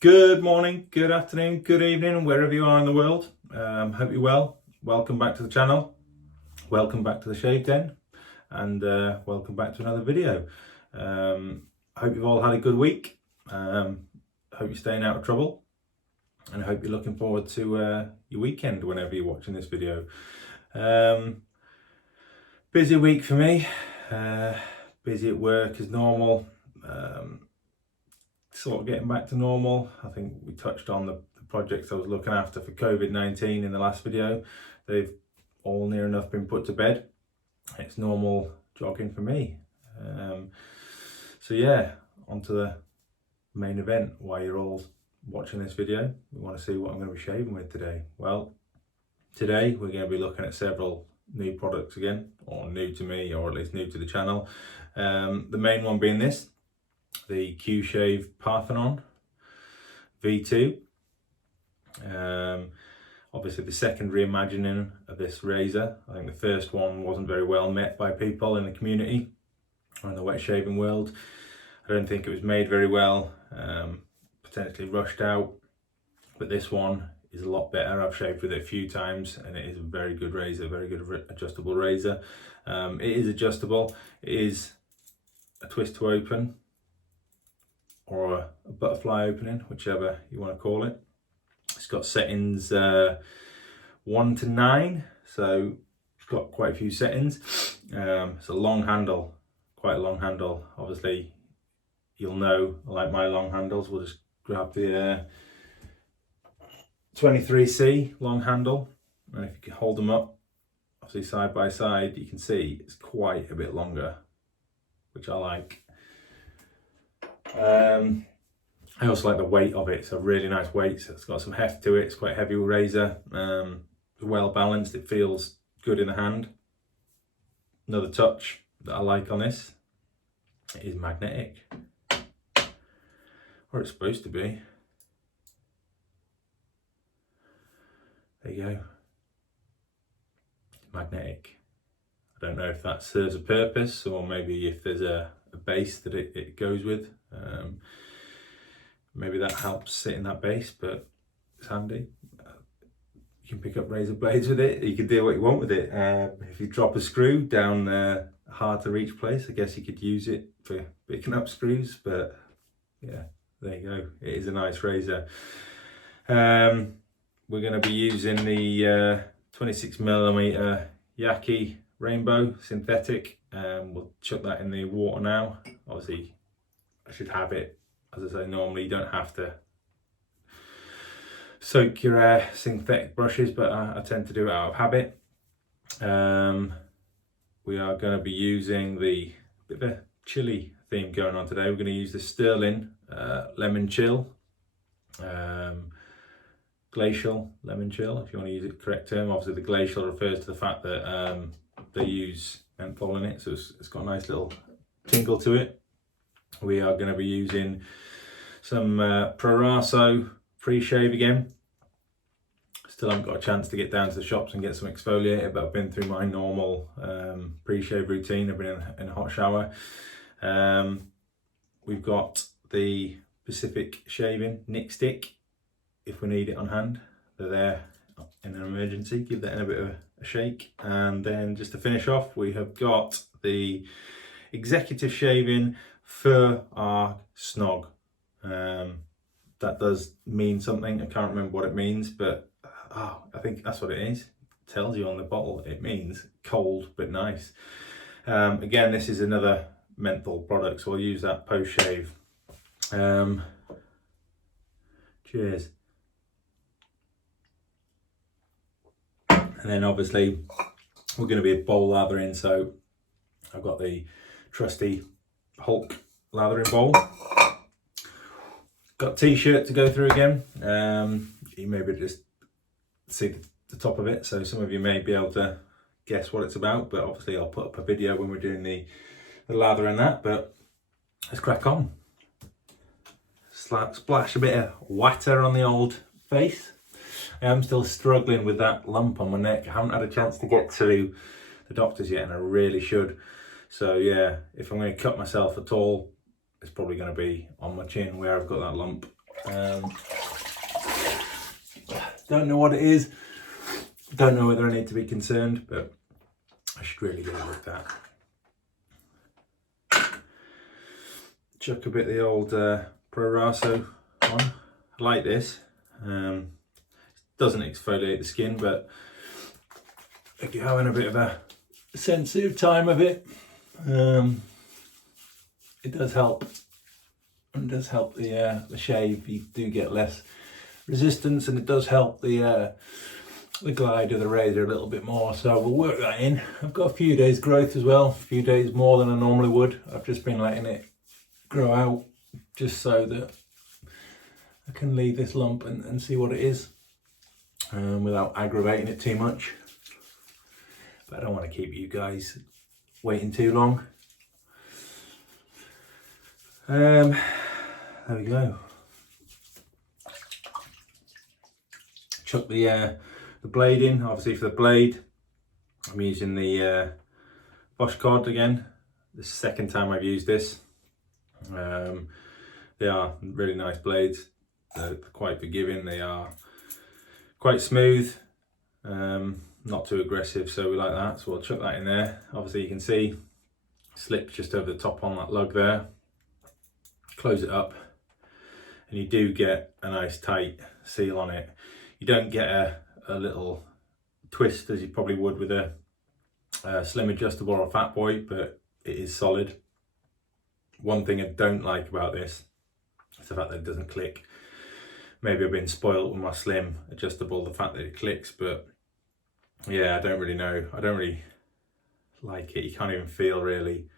Good morning, good afternoon, good evening, wherever you are in the world. Hope you're well. Welcome back to the channel. Welcome back to the Shave Den, and welcome back to another video. Hope you've all had a good week. Hope you're staying out of trouble, and I hope you're looking forward to your weekend whenever you're watching this video. Busy week for me. Busy at work as normal. Sort of getting back to normal. I think we touched on the projects I was looking after for COVID-19 in the last video. They've all near enough been put to bed. It's normal jogging for me. So yeah, on to the main event. Why you're all watching this video. We want to see what I'm going to be shaving with today. Well, today we're going to be looking at several new products again, or new to me, or at least new to the channel. The main one being this, the QSHAVE Partthenon V2. Obviously the second reimagining of this razor. I think the first one wasn't very well met by people in the community or in the wet shaving world. I don't think it was made very well, potentially rushed out, but this one is a lot better. I've shaved with it a few times and it is a very good razor, very good adjustable razor. It is adjustable. It is a twist to open, or a butterfly opening, whichever you want to call it. It's got settings 1 to 9, so it's got quite a few settings. It's a long handle, quite a long handle. Obviously, you'll know, like my long handles, we'll just grab the 23C long handle, and if you can hold them up, obviously side by side, you can see it's quite a bit longer, which I like. I also like the weight of it. It's a really nice weight, so it's got some heft to it. It's quite a heavy razor, well balanced. It feels good in the hand. Another touch that I like on this, it is magnetic, or it's supposed to be. There you go, magnetic. I don't know if that serves a purpose, or maybe if there's a base that it goes with. Maybe that helps sit in that base, but it's handy. You can pick up razor blades with it. You can do what you want with it. If you drop a screw down a hard to reach place, I guess you could use it for picking up screws, but yeah, there you go. It is a nice razor. We're going to be using the 26mm Yaki Rainbow synthetic. We'll chuck that in the water now. Obviously, I should have it. As I say, normally you don't have to soak your synthetic brushes, but I tend to do it out of habit. We are going to be using the bit of a chilly theme going on today. We're going to use the Sterling Lemon Chill, Glacial Lemon Chill, if you want to use the correct term. Obviously the glacial refers to the fact that they use menthol in it, so it's got a nice little tingle to it. We are going to be using some Proraso pre-shave again. Still haven't got a chance to get down to the shops and get some exfoliator, but I've been through my normal pre-shave routine. I've been in a hot shower. We've got the Pacific Shaving Nick Stick, if we need it on hand. They're there in an emergency. Give that in a bit of a shake. And then just to finish off, we have got the Executive Shaving Fur Arc Snog. That does mean something. I can't remember what it means, but I think that's what it is. It tells you on the bottle. It means cold but nice. Again, this is another menthol product, so I'll use that post shave. Cheers. And then obviously we're going to be bowl lathering, so I've got the trusty Hulk lathering bowl. Got a t-shirt to go through again. You maybe just see the top of it, so some of you may be able to guess what it's about, but obviously I'll put up a video when we're doing the lather and that, but let's crack on. Splash a bit of water on the old face. I'm still struggling with that lump on my neck. I haven't had a chance to get to the doctors yet, and I really should. So yeah, if I'm going to cut myself at all, it's probably going to be on my chin where I've got that lump. Don't know what it is. Don't know whether I need to be concerned, but I should really get it looked at. Chuck a bit of the old Pro Raso on. I like this. Doesn't exfoliate the skin, but if you're having a bit of a sensitive time of it, it does help. It does help the shave. You do get less resistance, and it does help the glide of the razor a little bit more. So we'll work that in. I've got a few days growth as well, a few days more than I normally would. I've just been letting it grow out just so that I can leave this lump and see what it is, without aggravating it too much. But I don't want to keep you guys waiting too long. There we go. Chuck the blade in. Obviously for the blade, I'm using the Bosch Cod again. The second time I've used this. They are really nice blades. They're quite forgiving. They are quite smooth, not too aggressive, so we like that. So we'll chuck that in there. Obviously you can see slips just over the top on that lug there. Close it up, and you do get a nice tight seal on it. You don't get a little twist as you probably would with a slim adjustable or a fat boy, but it is solid. One thing I don't like about this is the fact that it doesn't click. Maybe I've been spoiled with my slim adjustable, the fact that it clicks, but yeah, I don't really know. I don't really like it. You can't even feel really.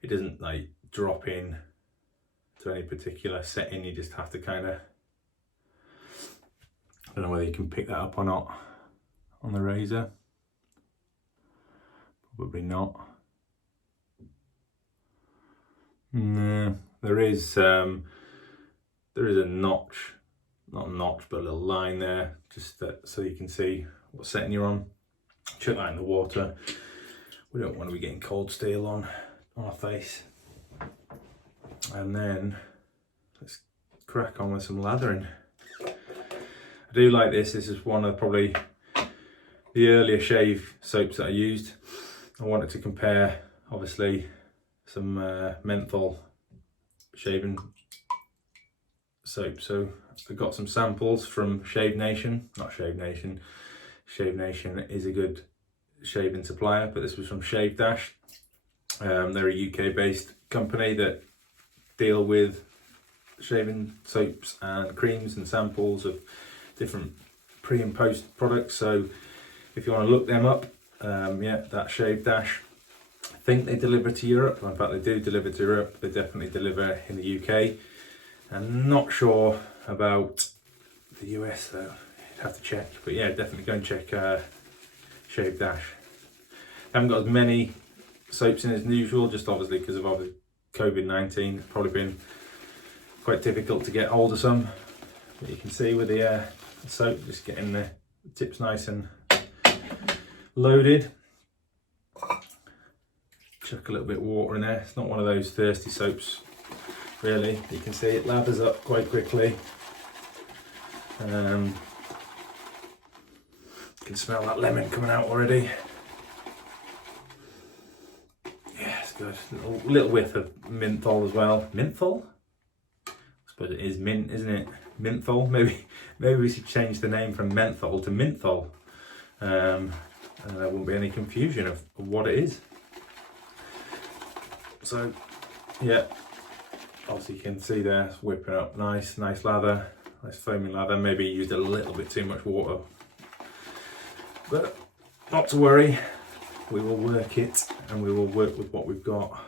It doesn't like drop in to any particular setting. You just have to kind of, I don't know whether you can pick that up or not on the razor. Probably not. No, there is a notch, not a notch, but a little line there, just so you can see what setting you're on. Chuck that in the water. We don't want to be getting cold steel on our face. And then let's crack on with some lathering. I do like this. This is one of probably the earlier shave soaps that I used. I wanted to compare, obviously, some menthol shaving soap. So I got some samples from Shave Nation, not Shave Nation. Shave Nation is a good shaving supplier, but this was from Shave Dash. They're a UK based company that deal with shaving soaps and creams and samples of different pre and post products. So if you want to look them up, yeah, that's Shave Dash. I think they deliver to Europe. In fact, they do deliver to Europe. They definitely deliver in the UK. I'm not sure about the US though. You'd have to check. But yeah, definitely go and check Shave Dash. I haven't got as many soaps in as usual, just obviously because of COVID-19. It's probably been quite difficult to get hold of some. But you can see with the soap, just getting the tips nice and loaded. Chuck a little bit of water in there. It's not one of those thirsty soaps, really. You can see it lathers up quite quickly. You can smell that lemon coming out already. Yeah, it's good. Little whiff of menthol as well. Menthol? I suppose it is mint, isn't it? Menthol. Maybe we should change the name from menthol to menthol. And there won't be any confusion of what it is. So, yeah, obviously you can see there, it's whipping up nice lather, nice foaming lather. Maybe used a little bit too much water, but not to worry. We will work it, and we will work with what we've got.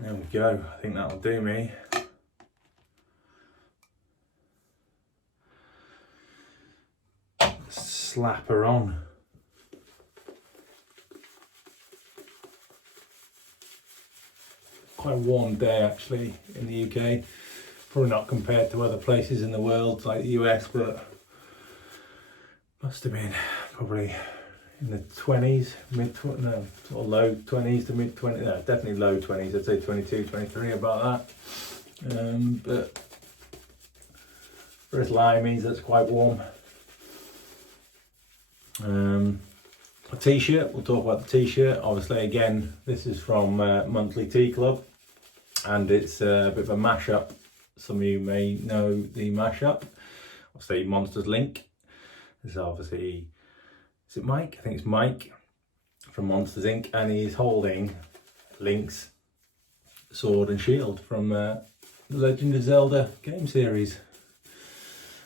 There we go. I think that'll do me. Slap her on. Quite a warm day actually in the UK. Probably not compared to other places in the world like the US, but must have been probably in the 20s, no, sort of low 20s to mid 20s, no, definitely low 20s, I'd say 22, 23, about that. But for us limeys, that's quite warm. A t-shirt, we'll talk about the t-shirt. Obviously, again, this is from Monthly Tea Club, and it's a bit of a mashup. Some of you may know the mashup. Obviously, Monsters Link. This is obviously, is it Mike? I think it's Mike from Monsters Inc. And he's holding Link's sword and shield from the Legend of Zelda game series.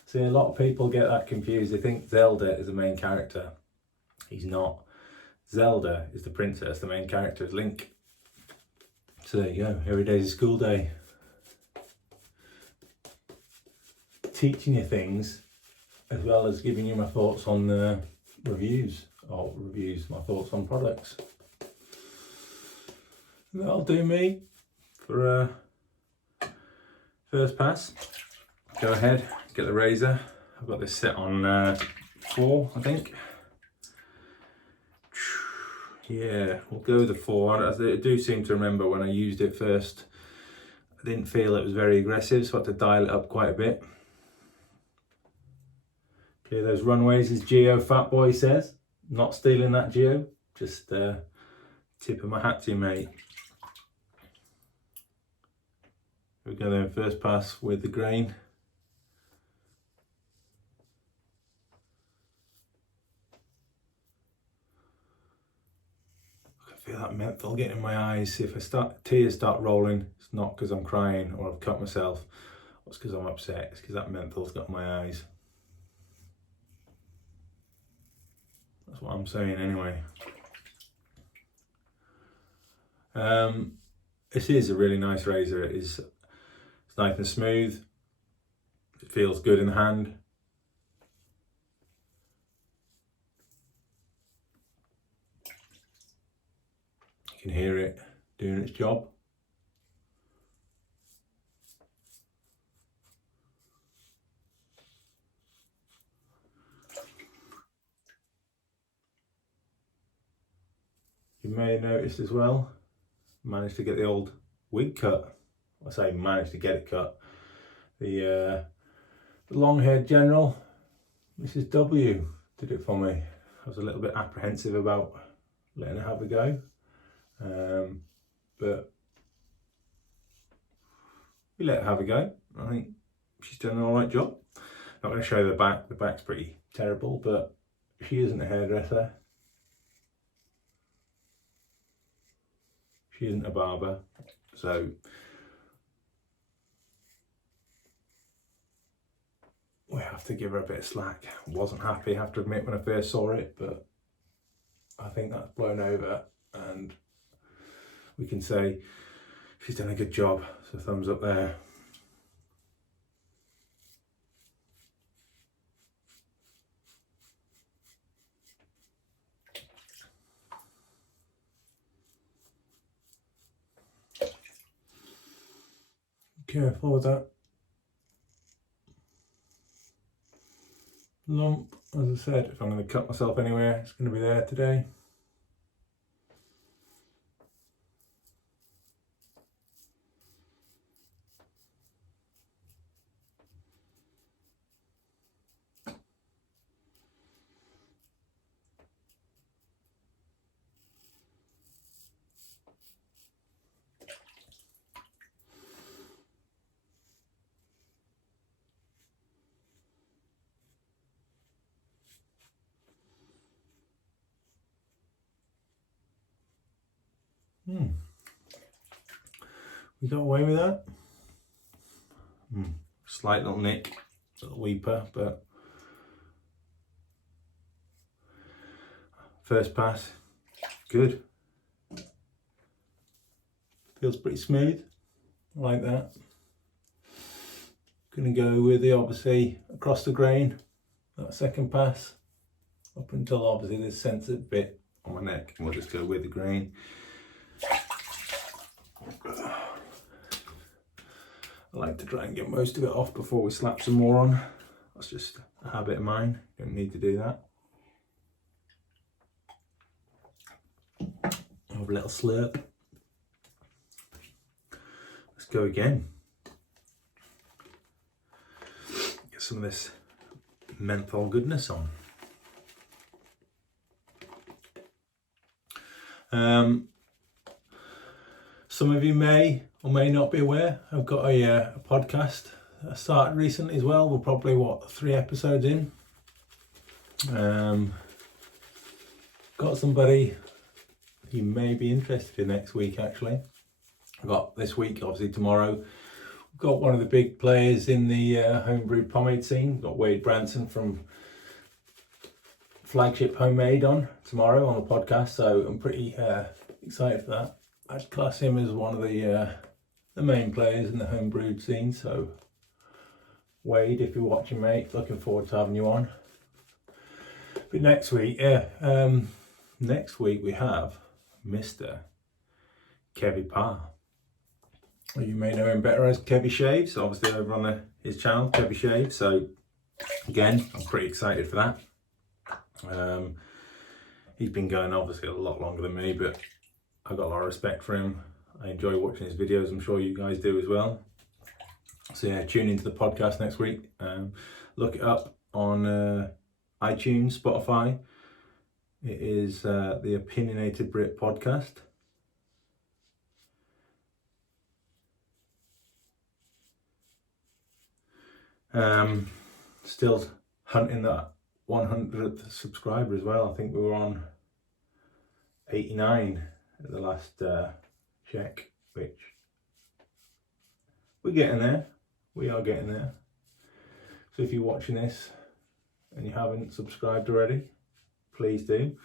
See, a lot of people get that confused. They think Zelda is the main character. He's not. Zelda is the princess, the main character is Link. So there you go, every day's a school day. Teaching you things, as well as giving you my thoughts on the reviews, my thoughts on products. And that'll do me for first pass. Go ahead, get the razor. I've got this set on 4, I think. Yeah, we'll go with the 4. I do seem to remember when I used it first, I didn't feel it was very aggressive, so I had to dial it up quite a bit. Clear those runways, as Geo Fatboy says. Not stealing that, Geo. Just tipping my hat to you, mate. Here we go then, first pass with the grain. Feel that menthol getting in my eyes. If tears start rolling, it's not because I'm crying or I've cut myself. It's because I'm upset. It's because that menthol's got in my eyes. That's what I'm saying anyway. This is a really nice razor. It's nice and smooth. It feels good in the hand. You can hear it doing its job. You may have noticed as well, managed to get the old wig cut. I say managed to get it cut. The long-haired general, Mrs. W, did it for me. I was a little bit apprehensive about letting her have a go. But we let her have a go. I think she's done an alright job. Not going to show the back. The back's pretty terrible, but she isn't a hairdresser. She isn't a barber, so we have to give her a bit of slack. Wasn't happy, I have to admit, when I first saw it, but I think that's blown over, and we can say she's done a good job. So thumbs up there. Careful with that lump. As I said, if I'm going to cut myself anywhere, it's going to be there today. We got away with that. Slight little nick, little weeper, but first pass, good. Feels pretty smooth, I like that. Gonna go with the, obviously, across the grain, that second pass, up until obviously this sensitive bit on my neck, and we'll just go with the grain. I like to try and get most of it off before we slap some more on. That's just a habit of mine, don't need to do that. Have a little slurp. Let's go again. Get some of this menthol goodness on. Some of you may or may not be aware, I've got a podcast that I started recently as well. We're probably 3 episodes in. Got somebody you may be interested in next week actually. I've got this week, obviously tomorrow, we've got one of the big players in the homebrewed pomade scene. We've got Wade Branson from Flagship Homemade on tomorrow on the podcast, so I'm pretty excited for that. I'd class him as one of the main players in the homebrewed scene, so Wade, if you're watching mate, looking forward to having you on. But next week we have Mr. QSHAVE Partthenon. You may know him better as QSHAVE, so obviously over on his channel, QSHAVE. So again, I'm pretty excited for that. He's been going obviously a lot longer than me, but I've got a lot of respect for him. I enjoy watching his videos. I'm sure you guys do as well. So yeah, tune into the podcast next week. Look it up on iTunes, Spotify. It is the Opinionated Brit podcast. Still hunting that 100th subscriber as well. I think we were on 89 at the last check, which we're getting there. We are getting there. So if you're watching this and you haven't subscribed already, please do.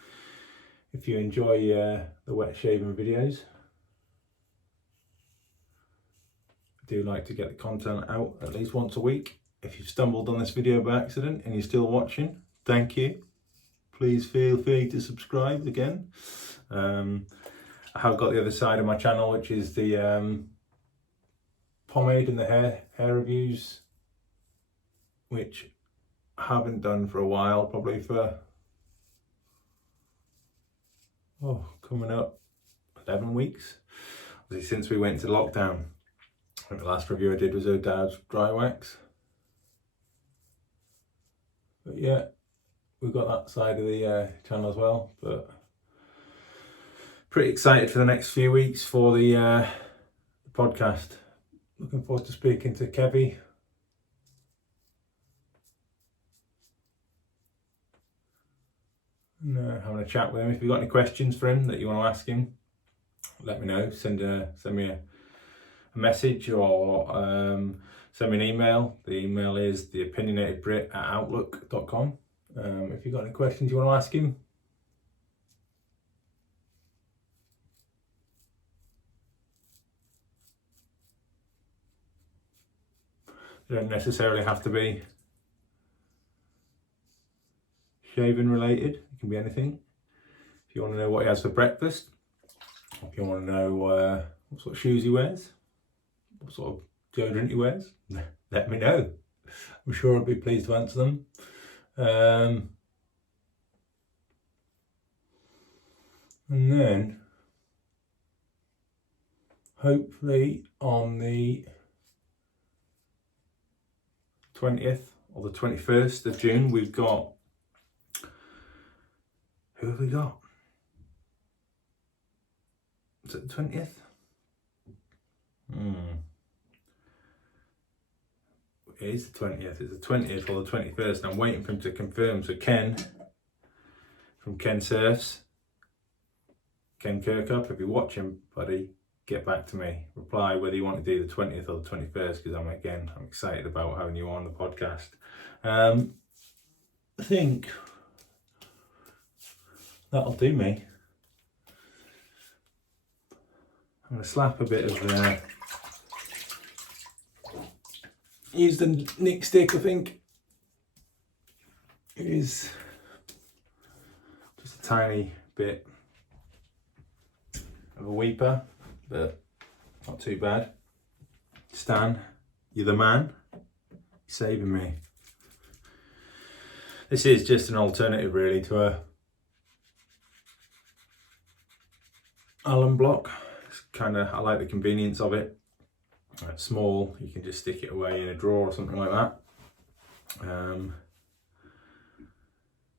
If you enjoy the wet shaving videos, I do like to get the content out at least once a week. If you've stumbled on this video by accident and you're still watching, thank you. Please feel free to subscribe again. I have got the other side of my channel, which is the pomade and the hair reviews, which I haven't done for a while, probably for coming up 11 weeks. Obviously, since we went to lockdown. I think the last review I did was O'Dowd's dry wax. But yeah, we've got that side of the channel as well. But pretty excited for the next few weeks for the podcast. Looking forward to speaking to Kevy. And having a chat with him. If you've got any questions for him that you want to ask him, let me know. Send me a message or send me an email. The email is theopinionatedbrit@outlook.com. If you've got any questions you want to ask him, they don't necessarily have to be shaving related. It can be anything. If you want to know what he has for breakfast, if you want to know what sort of shoes he wears, what sort of deodorant he wears, let me know. I'm sure I'll be pleased to answer them. And then hopefully on the 20th or the 21st of June, we've got, who have we got? Is it the 20th? It is the 20th. It's the 20th or the 21st. I'm waiting for him to confirm. So Ken from Ken Surfs, Ken Kirkup, if you're watching, buddy, get back to me. Reply whether you want to do the 20th or the 21st, because I'm excited about having you on the podcast. I think that'll do me. I'm going to slap a bit of use the Nick stick. I think it is just a tiny bit of a weeper, but not too bad. Stan, you're the man. You're saving me. This is just an alternative really to Allen block. It's kind of, I like the convenience of it. It's small, you can just stick it away in a drawer or something like that.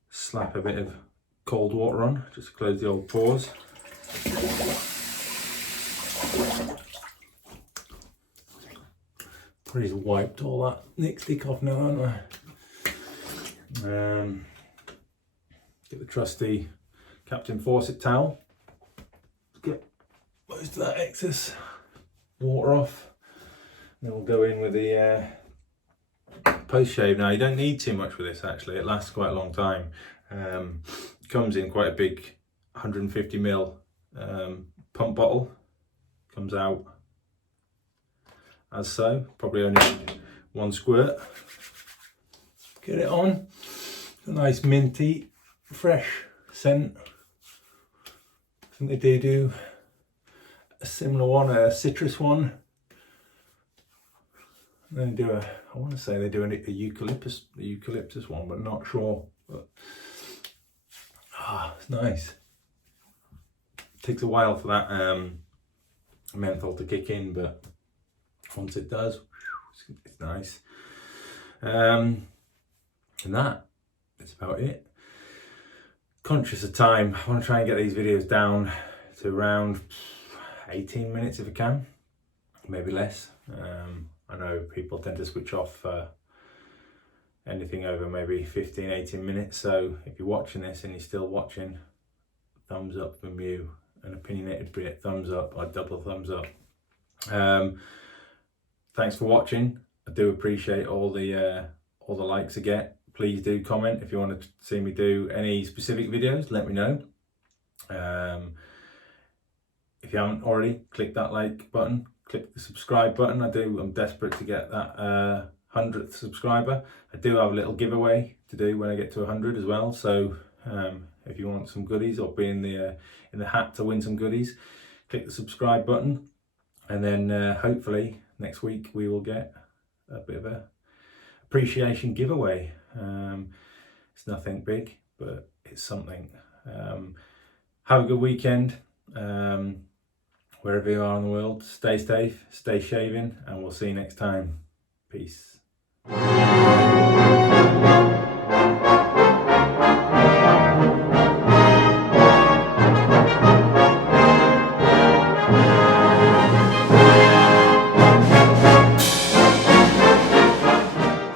Slap a bit of cold water on just to close the old pores. Pretty wiped all that lipstick off now, haven't I? Get the trusty Captain Fawcett towel. Get most of that excess water off. Then we'll go in with the post shave. Now you don't need too much with this actually, it lasts quite a long time. It comes in quite a big 150ml pump bottle. Comes out as so, probably only one squirt. Get it on, a nice minty, fresh scent. I think they do a similar one, a citrus one. And they do I want to say they do a eucalyptus one, but not sure. But it's nice. It takes a while for that menthol to kick in, but once it does, it's nice. And that is about it. Conscious of time, I want to try and get these videos down to around 18 minutes if I can, maybe less. I know people tend to switch off anything over maybe 15-18 minutes, so if you're watching this and you're still watching, thumbs up from you, an opinionated Brit, thumbs up, or double thumbs up. Thanks for watching. I do appreciate all the likes I get. Please do comment if you want to see me do any specific videos, let me know. If you haven't already, click that like button, click the subscribe button. I'm desperate to get that 100th subscriber. I do have a little giveaway to do when I get to 100 as well, so if you want some goodies or be in the hat to win some goodies, click the subscribe button, and then hopefully next week we will get a bit of a appreciation giveaway. It's nothing big, but it's something. Have a good weekend. Wherever you are in the world, stay safe, stay shaving, and we'll see you next time. Peace.